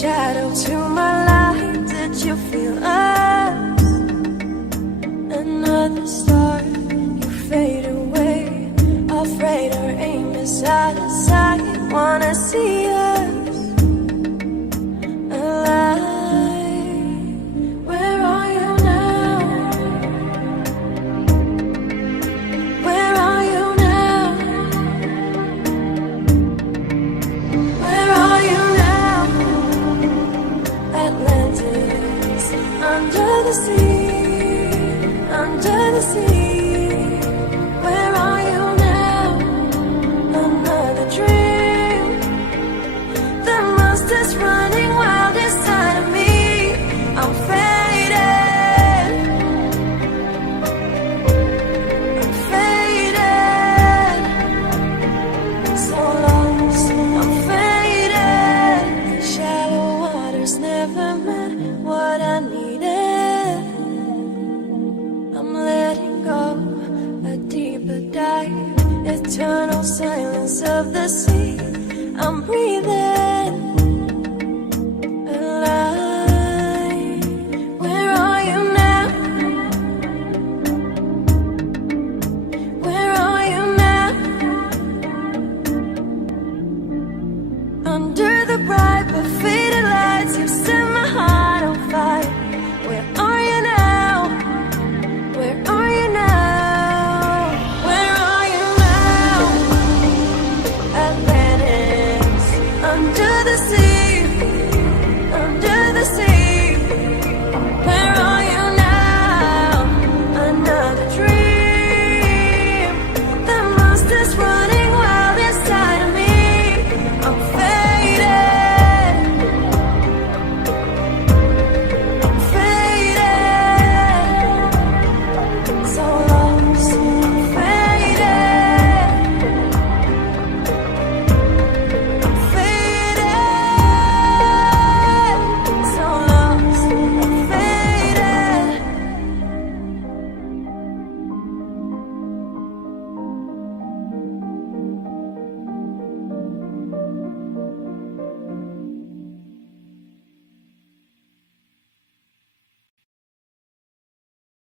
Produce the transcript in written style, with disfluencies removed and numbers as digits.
shadow to my light. Did you feel us? Another star, you fade away. Afraid our aim is out of sight. Wanna see us alive. Where are you now? Where are you now? Where are you now? Atlantis, under the sea, under the sea. Where are you now? Another dream. The monster's running wild inside of me. I'm faded. I'm faded. So lost. I'm faded. Shallow waters never meant what I needed. I'm letting go. A deeper dive. Eternal silence of the sea. I'm breathing.